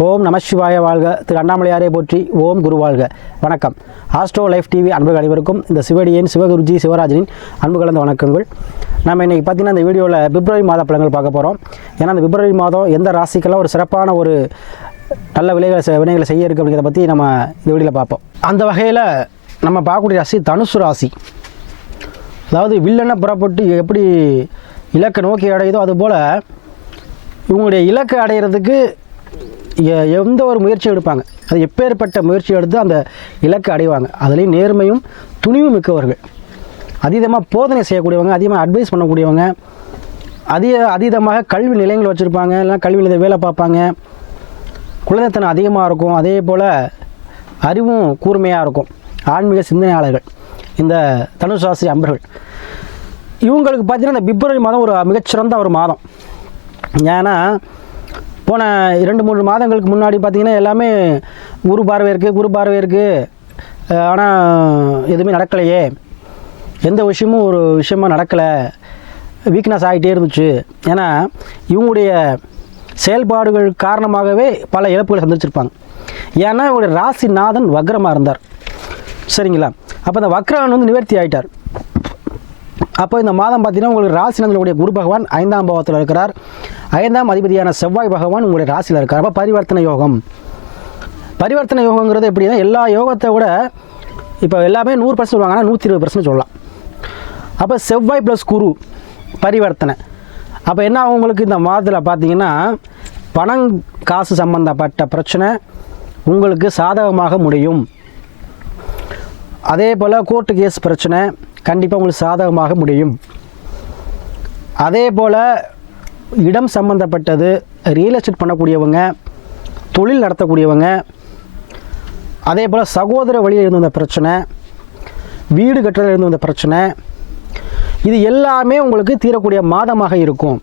ஓம் நமசிவாய வாழ்க. திரு அண்ணாமலையாரே போற்றி ஓம் குரு வாழ்க. வணக்கம். ஆஸ்ட்ரோ லைஃப் டிவி அன்புகள் அனைவருக்கும் இந்த சிவடியின் சிவகுருஜி சிவராஜனின் அன்பு கலந்த வணக்கங்கள். நம்ம இன்றைக்கி பார்த்தீங்கன்னா இந்த வீடியோவில் பிப்ரவரி மாத பழங்கள் பார்க்க போகிறோம் ஏன்னா இந்த பிப்ரவரி மாதம் எந்த ராசிக்கெல்லாம் ஒரு சிறப்பான ஒரு நல்ல விலைகளை செ- வினைகளை செய்ய இருக்குது அப்படிங்கிறத பற்றி நம்ம இந்த வீடியோவில் பார்ப்போம். அந்த வகையில் நம்ம பார்க்கக்கூடிய ராசி தனுசு ராசி. அதாவது வில்லனை புறப்பட்டு எப்படி இலக்கை நோக்கி அடையுதோ அதுபோல் இவங்களுடைய இலக்கை அடையிறதுக்கு எந்த ஒரு முயற்சி எடுப்பாங்க. அது எப்பேற்பட்ட முயற்சி எடுத்து அந்த இலக்கை அடைவாங்க. அதுலேயும் நேர்மையும் துணிவும் மிக்கவர்கள். அதீதமாக போதனை செய்யக்கூடியவங்க அதிகமாக அட்வைஸ் பண்ணக்கூடியவங்க அதிக அதீதமாக கல்வி நிலையங்கள் வச்சுருப்பாங்க இல்லைனா கல்வி நிலைய வேலை பார்ப்பாங்க. குழந்தைத்தனம் அதிகமாக இருக்கும். அதே போல் அறிவும் கூர்மையாக இருக்கும். ஆன்மீக சிந்தனையாளர்கள். இந்த தனுசாஸ்திரி அம்பர்கள் அன்பர்கள். இவங்களுக்கு பார்த்தீங்கன்னா இந்த பிப்ரவரி மாதம் ஒரு மிகச்சிறந்த ஒரு மாதம். ஏன்னா போன இரண்டு மூன்று மாதங்களுக்கு முன்னாடி பார்த்தீங்கன்னா எல்லாமே குரு பார்வை இருக்குது குரு பார்வை இருக்குது ஆனால் எதுவுமே நடக்கலையே. எந்த விஷயமும் ஒரு விஷயமா நடக்கலை. வீக்னஸ் ஆகிட்டே இருந்துச்சு. ஏன்னா இவங்களுடைய செயல்பாடுகள் காரணமாகவே பல இழப்புகளை சந்திச்சிருப்பாங்க. ஏன்னா இவங்களுடைய ராசிநாதன் வக்ரமாக இருந்தார். சரிங்களா? அப்போ அந்த வக்ரன் வந்து நிவர்த்தி ஆகிட்டார் அப்போ இந்த மாதம் பார்த்தீங்கன்னா உங்களுக்கு ராசிநந்தனுடைய குரு பகவான் ஐந்தாம் பாவத்தில் இருக்கிறார். ஐந்தாம் அதிபதியான செவ்வாய் பகவான் உங்களுடைய ராசியில் இருக்கார். அப்போ பரிவர்த்தனை யோகம். பரிவர்த்தனை யோகங்கிறது எப்படின்னா எல்லா யோகத்தை விட இப்போ எல்லாமே நூறு பர்சன்ட் சொல்லுவாங்க நூற்றி இருபது பர்சன்ட் சொல்லலாம். அப்போ செவ்வாய் ப்ளஸ் குரு பரிவர்த்தனை. அப்போ என்ன ஆகும் உங்களுக்கு இந்த மாதத்தில் பார்த்தீங்கன்னா பணம் காசு சம்பந்தப்பட்ட பிரச்சனை உங்களுக்கு சாதகமாக முடியும். அதே போல் கோர்ட்டு கேஸ் பிரச்சனை கண்டிப்பாக உங்களுக்கு சாதகமாக முடியும். அதே போல் இடம் சம்பந்தப்பட்டது ரியல் எஸ்டேட் பண்ணக்கூடியவங்க தொழில் நடத்தக்கூடியவங்க அதே போல் சகோதர வழியில் இருந்து வந்த பிரச்சனை வீடு கட்டுறதுல இருந்து வந்த பிரச்சனை இது எல்லாமே உங்களுக்கு தீரக்கூடிய மாதமாக இருக்கும்.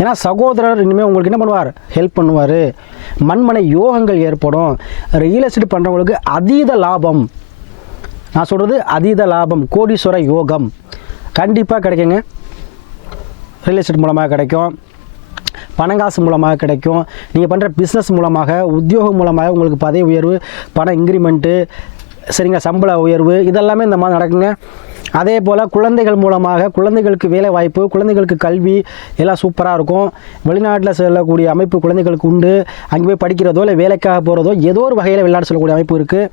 ஏன்னா சகோதரர் இனிமேல் உங்களுக்கு என்ன பண்ணுவார்? ஹெல்ப் பண்ணுவார். மண்மனை யோகங்கள் ஏற்படும். ரியல் எஸ்டேட் பண்ணுறவங்களுக்கு அதீத லாபம். நான் சொல்கிறது அதீத லாபம் கோடீஸ்வர யோகம். கண்டிப்பாக கிடைக்குங்க. ரியல் எஸ்டேட் மூலமாக கிடைக்கும். பணங்காசு மூலமாக கிடைக்கும். நீங்கள் பண்ணுற பிஸ்னஸ் மூலமாக உத்தியோகம் மூலமாக உங்களுக்கு பதவி உயர்வு பண இன்க்ரிமெண்ட்டு சரிங்க சம்பள உயர்வு இதெல்லாமே இந்த மாதிரி நடக்குங்க. அதே போல் குழந்தைகள் மூலமாக குழந்தைகளுக்கு வேலை வாய்ப்பு குழந்தைகளுக்கு கல்வி எல்லாம் சூப்பராக இருக்கும். வெளிநாட்டில் செல்லக்கூடிய அமைப்பு குழந்தைகளுக்கு உண்டு. அங்கே போய் படிக்கிறதோ இல்லை வேலைக்காக போகிறதோ ஏதோ ஒரு வகையில் வெளிநாடு செல்லக்கூடிய அமைப்பு இருக்குது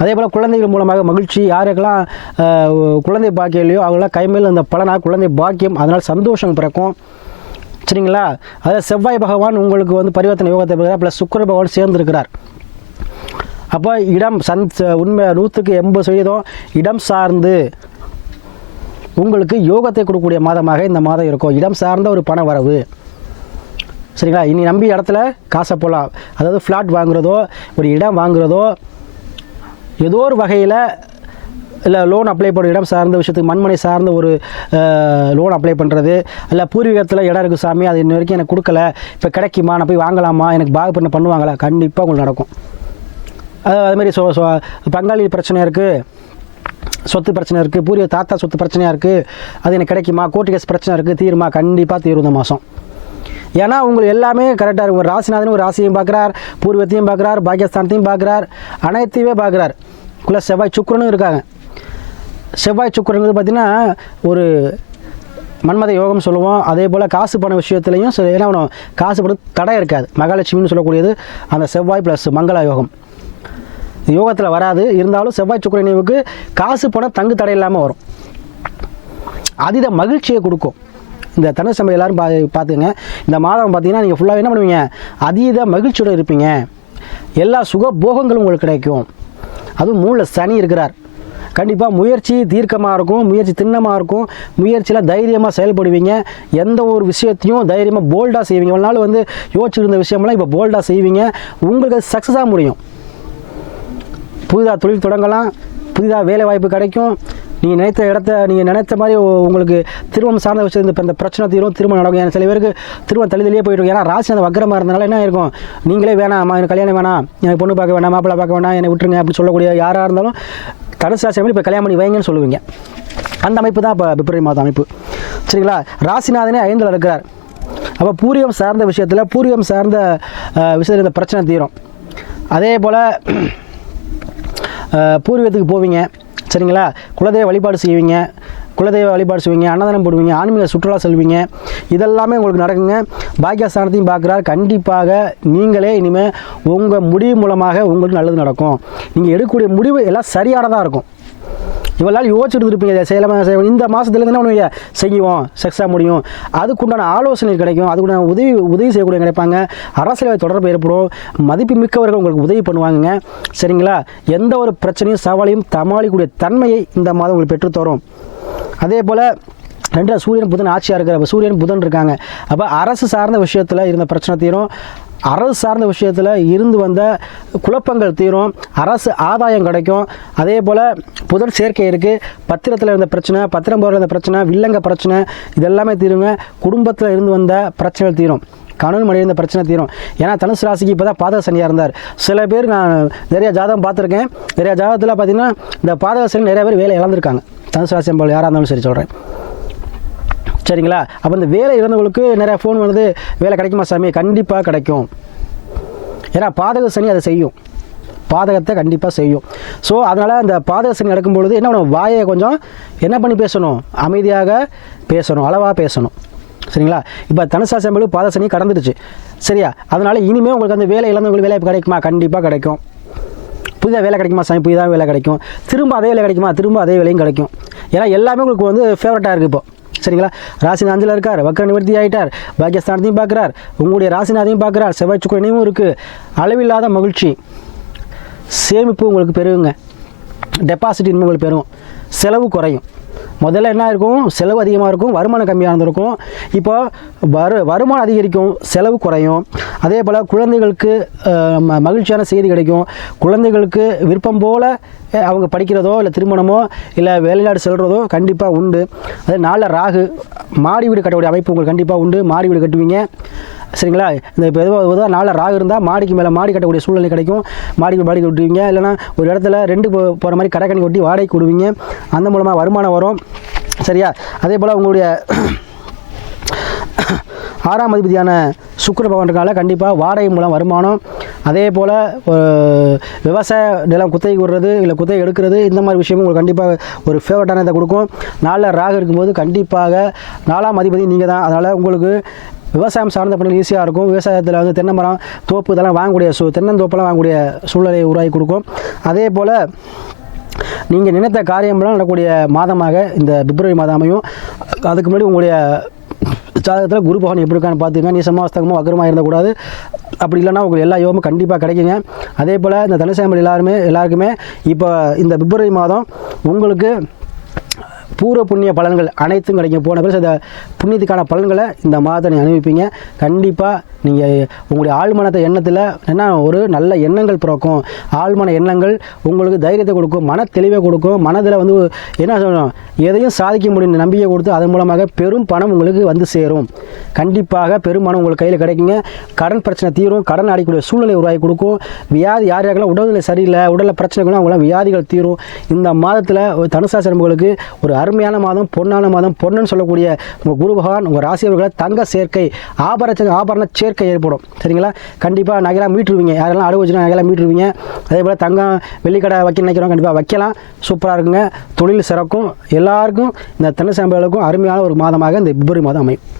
அதே போல் குழந்தைகள் மூலமாக மகிழ்ச்சி யாருக்கெல்லாம் குழந்தை பாக்கியம் இல்லையோ அவங்களாம் கைமையில் அந்த பலனாக குழந்தை பாக்கியம் அதனால் சந்தோஷம் பிறக்கும். சரிங்களா? அதாவது செவ்வாய் பகவான் உங்களுக்கு வந்து பரிவர்த்தனை யோகத்தை பெறுகிறார் ப்ளஸ் சுக்கர பகவான் சேர்ந்திருக்கிறார். அப்போ இடம் சந் உண்மை நூற்றுக்கு எண்பது சதவீதம் இடம் சார்ந்து உங்களுக்கு யோகத்தை கொடுக்கக்கூடிய மாதமாக இந்த மாதம் இருக்கும். இடம் சார்ந்த ஒரு பண வரவு. சரிங்களா? இனி நம்பி இடத்துல காசை போகலாம் அதாவது ஃப்ளாட் வாங்குறதோ ஒரு இடம் வாங்குறதோ ஏதோ ஒரு வகையில் இல்லை லோன் அப்ளை பண்ணுற இடம் சார்ந்த விஷயத்துக்கு மண்மனை சார்ந்த ஒரு லோன் அப்ளை பண்ணுறது இல்லை பூர்வீகத்தில் இடம் இருக்குது சாமி அது இன்ன வரைக்கும் எனக்கு கொடுக்கல இப்போ கிடைக்குமா நான் போய் வாங்கலாமா எனக்கு பாகு பண்ண பண்ணுவாங்களா கண்டிப்பாக உங்களுக்கு நடக்கும். அது அதுமாரி சோ சொ பங்காளி பிரச்சனை இருக்குது சொத்து பிரச்சனை இருக்குது பூர்வீக தாத்தா சொத்து பிரச்சனையாக இருக்குது அது எனக்கு கிடைக்குமா கோர்ட்டு கேஸ் பிரச்சனை இருக்குது தீருமா கண்டிப்பாக தீரும் இந்த மாதம் ஏன்னா உங்களுக்கு எல்லாமே கரெக்டாக இருக்கும். ஒரு ராசிநாதன் ஒரு ராசியும் பார்க்குறார் பூர்வத்தையும் பார்க்குறார் பாகிஸ்தானத்தையும் பார்க்குறார் அனைத்தையுமே பார்க்குறார். குள்ள செவ்வாய் சுக்கரனும் இருக்காங்க. செவ்வாய் சுக்கரங்கிறது பார்த்தீங்கன்னா ஒரு மன்மத யோகம் சொல்லுவோம். அதே போல் காசு பண விஷயத்துலையும் சரி என்ன பண்ணுவோம்? காசு பணம் தடை இருக்காது. மகாலட்சுமின்னு சொல்லக்கூடியது அந்த செவ்வாய் ப்ளஸ் மங்கள யோகம். யோகத்தில் வராது. இருந்தாலும் செவ்வாய் சுக்கர நினைவுக்கு காசு பணம் தங்கு தடை இல்லாமல் வரும். அதீத மகிழ்ச்சியை கொடுக்கும். இந்த தனுசு சம்பளம் எல்லாரும் பா பார்த்துங்க இந்த மாதம் பார்த்தீங்கன்னா நீங்கள் ஃபுல்லாக என்ன பண்ணுவீங்க? அதீத மகிழ்ச்சியோடு இருப்பீங்க. எல்லா சுக போகங்களும் உங்களுக்கு கிடைக்கும். அதுவும் மூணில் சனி இருக்கிறார். கண்டிப்பாக முயற்சி தீர்க்கமாக இருக்கும் முயற்சி திண்ணமாக இருக்கும். முயற்சியில் தைரியமாக செயல்படுவீங்க. எந்த ஒரு விஷயத்தையும் தைரியமாக போல்டாக செய்வீங்க. ஒரு நாள் வந்து யோசிச்சிருந்த விஷயம்லாம் இப்போ போல்டாக செய்வீங்க. உங்களுக்கு சக்ஸஸாக முடியும். புதிதாக தொழில் தொடங்கலாம். புதிதாக வேலை வாய்ப்பு கிடைக்கும். நீங்கள் நினைத்த இடத்த நீங்கள் நினைத்த மாதிரி உங்களுக்கு திருமணம் சார்ந்த விஷயம் இந்த- இந்த பிரச்சனை தீரும் திருமணம் நடக்கும். ஏன்னா சில பேருக்கு திருமணம் தள்ளிதலே போயிட்டு ஏன்னா ராசி அந்த வக்கரமாக இருந்தனால என்ன இருக்கும் நீங்களே வேணாம் எனக்கு கல்யாணம் வேணாம் எனக்கு பொண்ணு பார்க்க வேணாம் மாப்பிள்ளை பார்க்க வேணாம் என்னை விட்டுருங்க அப்படி சொல்லக்கூடிய யாராக இருந்தாலும் தனுசு ராசி இப்போ கல்யாணம் பண்ணி வைங்கன்னு சொல்லுவீங்க. அந்த அமைப்பு தான் இப்போ பிப்ரவரி மாதம் அமைப்பு. சரிங்களா? ராசிநாதனே ஐந்தில் இருக்கிறார். அப்போ பூரியம் சார்ந்த விஷயத்தில் பூரியம் சார்ந்த விஷயத்தில் இந்த பிரச்சனை தீரும். அதே போல் பூர்வீகத்துக்கு போவீங்க. சரிங்களா? குலதெய்வ வழிபாடு செய்வீங்க. குலதெய்வ வழிபாடு செய்வீங்க. அன்னதானம் போடுவீங்க. ஆன்மீக சுற்றுலா செல்வீங்க. இதெல்லாமே உங்களுக்கு நடக்குங்க. பாக்கியஸ்தானத்தையும் பார்க்குறாரு. கண்டிப்பாக நீங்களே இனிமேல் உங்கள் முடிவு மூலமாக உங்களுக்கு நல்லது நடக்கும். நீங்கள் எடுக்கக்கூடிய முடிவு எல்லாம் சரியானதாக இருக்கும். இவ்வளோ நாள் யோசிச்சுட்டு இருப்பீங்க இதை செய்யலாமா செய்வோம் இந்த மாதத்துலேருந்து என்ன பண்ணுவீங்க? செய்வோம் செக்ஸாக முடியும். அதுக்குண்டான ஆலோசனை கிடைக்கும். அதுக்குண்டான உதவி உதவி செய்யக்கூடிய கிடைப்பாங்க. அரசியல் தொடர்பு ஏற்படும். மதிப்பு மிக்கவர்கள் உங்களுக்கு உதவி பண்ணுவாங்க சரிங்களா? எந்த ஒரு பிரச்சனையும் சவாலையும் சமாளிக்கக்கூடிய தன்மையை இந்த மாதம் உங்களுக்கு பெற்றுத்தரும் அதே போல் ரெண்டு சூரியன் புதன் ஆட்சியாக இருக்கிற சூரியன் புதன் இருக்காங்க. அப்போ அரசு சார்ந்த விஷயத்தில் இருந்த பிரச்சனை தீரும். அரசு சார்ந்த விஷயத்தில் இருந்து வந்த குழப்பங்கள் தீரும் அரசு ஆதாயம் கிடைக்கும். அதே போல் புதர் சேர்க்கை இருக்குது பத்திரத்தில் இருந்த பிரச்சனை பத்திரம் போகிற இருந்த பிரச்சனை வில்லங்க பிரச்சனை இதெல்லாமே தீருங்க. குடும்பத்தில் இருந்து வந்த பிரச்சனைகள் தீரும். கணவன் மனைவி இருந்த பிரச்சனை தீரும். ஏன்னா தனுசு ராசிக்கு இப்போ தான் பாதக சனியாக இருந்தார். சில பேர் நான் நிறைய ஜாதகம் பார்த்துருக்கேன். நிறைய ஜாதகத்தில் பார்த்தீங்கன்னா இந்த பாதக சனி நிறைய பேர் வேலை இழந்திருக்காங்க. தனுசு ராசி யாராக இருந்தாலும் சரி சொல்கிறேன் சரிங்களா? அப்போ இந்த வேலை இழந்தவங்களுக்கு நிறையா ஃபோன் வருது. வேலை கிடைக்குமா சாமி? கண்டிப்பாக கிடைக்கும். ஏன்னா பாதக சனி அதை செய்யும். பாதகத்தை கண்டிப்பாக செய்யும். ஸோ அதனால் அந்த பாதக சனி நடக்கும்பொழுது என்ன பண்ணும்? வாயை கொஞ்சம் என்ன பண்ணி பேசணும்? அமைதியாக பேசணும். அளவாக பேசணும். சரிங்களா? இப்போ தனுசா செம்பளு பாத சனி கடந்துடுச்சு. சரியா? அதனால் இனிமேல் உங்களுக்கு அந்த வேலை இழந்தவங்களுக்கு வேலை கிடைக்குமா? கண்டிப்பாக கிடைக்கும். புதிதாக வேலை கிடைக்குமா சாமி? புதிதாக வேலை கிடைக்கும். திரும்ப அதே வேலை கிடைக்குமா? திரும்ப அதே வேலையும் கிடைக்கும். ஏன்னா எல்லாமே உங்களுக்கு வந்து ஃபேவரட்டாக இருக்குது இப்போ. சரிங்களா? ராசிநாந்தில் இருக்கார் வக்கர நிவர்த்தி ஆகிட்டார் பாக்கியஸ்தானத்தையும் பார்க்குறார் உங்களுடைய ராசிநாதையும் பார்க்குறார் செவ்வாய் சுக்கரனையும் இருக்குது அளவில்லாத மகிழ்ச்சி. சேமிப்பு உங்களுக்கு பெருகுங்க. டெபாசிட் இனிமேல் உங்களுக்கு பெருகும். செலவு குறையும். முதல்ல என்ன இருக்கும்? செலவு அதிகமாக இருக்கும் வருமானம் கம்மியாக இருந்திருக்கும். இப்போ வரு வருமானம் அதிகரிக்கும் செலவு குறையும். அதே போல் குழந்தைகளுக்கு ம- மகிழ்ச்சியான செய்தி கிடைக்கும். குழந்தைகளுக்கு விருப்பம் போல் அவங்க படிக்கிறதோ இல்லை திருமணமோ இல்லை வேலைநாடு செல்கிறதோ கண்டிப்பாக உண்டு. அதே நாளில் ராகு மாடி வீடு கட்டக்கூடிய அமைப்பு உங்களுக்கு கண்டிப்பாக உண்டு. மாடி வீடு கட்டுவீங்க. சரிங்களா? இந்த இப்போ எதுவாக பொதுவாக நாளில் ராகு இருந்தால் மாடிக்கு மேலே மாடி கட்டக்கூடிய சூழ்நிலை கிடைக்கும். மாடிக்கு மாடி கட்டுவீங்க. இல்லைனா ஒரு இடத்துல ரெண்டு போகிற மாதிரி கடைக்கணி கொட்டி வாடகைக்கு விடுவீங்க. அந்த மூலமாக வருமானம் வரும். சரியா? அதே போல் உங்களுடைய ஆறாம் அதிபதியான சுக்கர பகவானுக்கால கண்டிப்பாக வாடகை மூலம் வருமானம். அதே போல் விவசாய நிலம் குத்தகைக்கு விடுறது இல்லை குத்தகை எடுக்கிறது இந்த மாதிரி விஷயமும் உங்களுக்கு கண்டிப்பாக ஒரு ஃபேவரட்டான இதை கொடுக்கும். நாளில் ராகு இருக்கும்போது கண்டிப்பாக நாலாம் அதிபதி நீங்கள் தான் அதனால் உங்களுக்கு விவசாயம் சார்ந்த பணிகள் ஈஸியாக இருக்கும். விவசாயத்தில் வந்து தென்னை மரம் தோப்பு இதெல்லாம் வாங்கக்கூடிய சூ தென்னந்தோப்பெல்லாம் வாங்கக்கூடிய சூழ்நிலையை உருவாக்கி கொடுக்கும். அதே போல் நீங்கள் நினைத்த காரியம்லாம் நடக்கக்கூடிய மாதமாக இந்த பிப்ரவரி மாதம் அமையும். அதுக்கு முன்னாடி உங்களுடைய ஜாதகத்தில் குரு பகவான் எப்படி இருக்கான்னு பார்த்துங்க நீ சமாஸ்தகமாக இருந்தக்கூடாது. அப்படி இல்லைன்னா உங்களுக்கு எல்லா யோகமும் கண்டிப்பாக கிடைக்குங்க. அதே போல் இந்த தனுசாமல் எல்லாருமே எல்லாருக்குமே இப்போ இந்த பிப்ரவரி மாதம் உங்களுக்கு பூர்வ புண்ணிய பலன்கள் அனைத்தும் கிடைக்கும். போன பிறகு அந்த புண்ணியத்துக்கான பலன்களை இந்த மாதத்தை நீங்கள் அனுபவிப்பீங்க. கண்டிப்பாக நீங்கள் உங்களுடைய ஆழ்மனத்தை எண்ணத்தில் என்ன ஒரு நல்ல எண்ணங்கள் பிறக்கும். ஆழ்மன எண்ணங்கள் உங்களுக்கு தைரியத்தை கொடுக்கும் மன தெளிவை கொடுக்கும். மனதில் வந்து என்ன சொல்லணும் எதையும் சாதிக்க முடியும். நம்பிக்கை கொடுத்து அதன் மூலமாக பெரும் பணம் உங்களுக்கு வந்து சேரும். கண்டிப்பாக பெரும் பணம் உங்களுக்கு கையில் கிடைக்குங்க. கடன் பிரச்சனை தீரும். கடன் அடைக்கூடிய சூழ்நிலை உருவாக்கி கொடுக்கும். வியாதி யார் யாருக்கெல்லாம் உடல்நிலை சரியில்லை உடலில் பிரச்சனைகளும் அவங்களாம் வியாதிகள் தீரும். இந்த மாதத்தில் ஒரு ஒரு அருமையான மாதம் பொன்னான மாதம் பொண்ணுன்னு சொல்லக்கூடிய உங்கள் குரு பகவான் உங்கள் ராசியவர்களை தங்க சேர்க்கை ஆபரண ஆபரண சேர்க்கை ஏற்படும். சரிங்களா? கண்டிப்பாக நகைலாம் மீட்டுருவீங்க. யாரெல்லாம் அடகு வச்சுனா நகைலாம் மீட்டுருவீங்க. அதே போல் தங்கம் வெள்ளிக்கடை வைக்க நினைக்கிறோம் கண்டிப்பாக வைக்கலாம். சூப்பராக இருக்குங்க. தொழில் சிறக்கும். எல்லாருக்கும் இந்த தனுசாம்பிகளுக்கும் அருமையான ஒரு மாதமாக இந்த பிப்ரவரி மாதம் அமையும்.